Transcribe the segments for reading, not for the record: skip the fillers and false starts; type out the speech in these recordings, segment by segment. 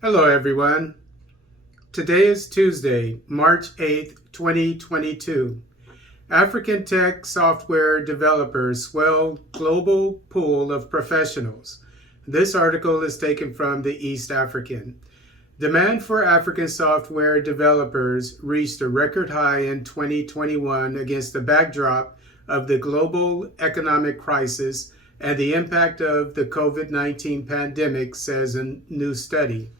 Hello, everyone. Today is Tuesday, March 8th, 2022. African tech software developers swell global pool of professionals. This article is taken from the East African. Demand for African software developers reached a record high in 2021 against the backdrop of the global economic crisis and the impact of the COVID-19 pandemic, says a new study.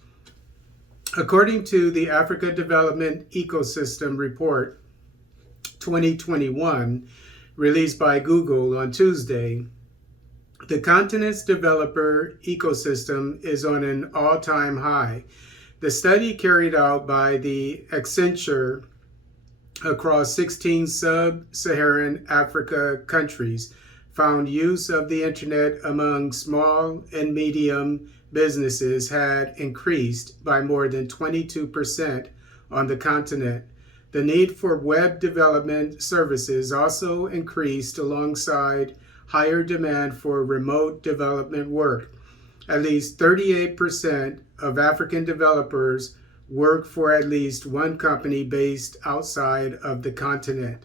According to the Africa Development Ecosystem Report 2021, released by Google on Tuesday, the continent's developer ecosystem is on an all-time high. The study, carried out by the Accenture across 16 sub-Saharan Africa countries, found use of the internet among small and medium businesses had increased by more than 22% on the continent. The need for web development services also increased alongside higher demand for remote development work. At least 38% of African developers work for at least one company based outside of the continent.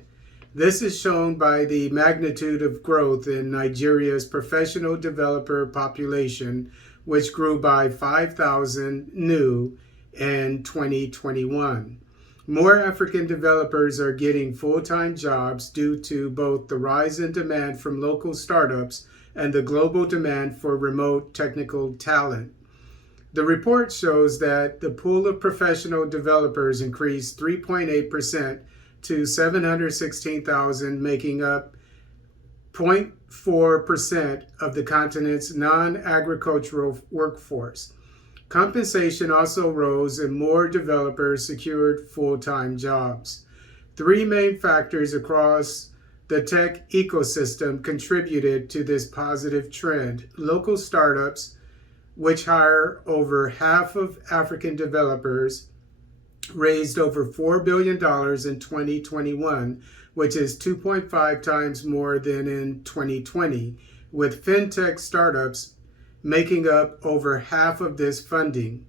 This is shown by the magnitude of growth in Nigeria's professional developer population, which grew by 5,000 new in 2021. More African developers are getting full-time jobs due to both the rise in demand from local startups and the global demand for remote technical talent. The report shows that the pool of professional developers increased 3.8% to 716,000, making up 0.4% of the continent's non-agricultural workforce. Compensation also rose and more developers secured full-time jobs. Three main factors across the tech ecosystem contributed to this positive trend. Local startups, which hire over half of African developers, raised over $4 billion in 2021, which is 2.5 times more than in 2020, with fintech startups making up over half of this funding.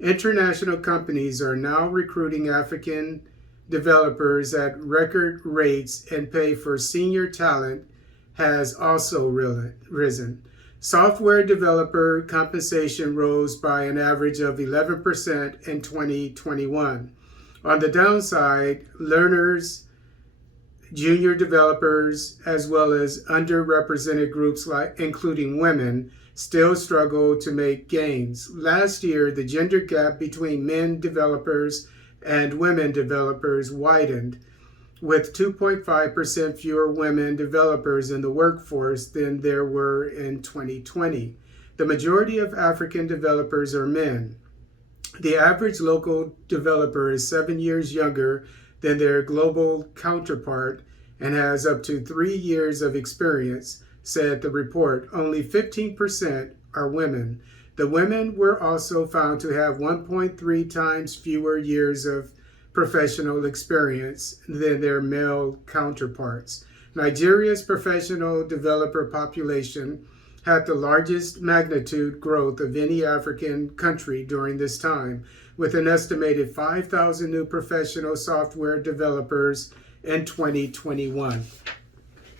International companies are now recruiting African developers at record rates, and pay for senior talent has also risen. Software developer compensation rose by an average of 11% in 2021. On the downside, learners, junior developers, as well as underrepresented groups including women, still struggle to make gains. Last year, the gender gap between men developers and women developers widened, with 2.5% fewer women developers in the workforce than there were in 2020. The majority of African developers are men. The average local developer is 7 years younger than their global counterpart and has up to 3 years of experience, said the report. Only 15% are women. The women were also found to have 1.3 times fewer years of professional experience than their male counterparts. Nigeria's professional developer population had the largest magnitude growth of any African country during this time, with an estimated 5,000 new professional software developers in 2021.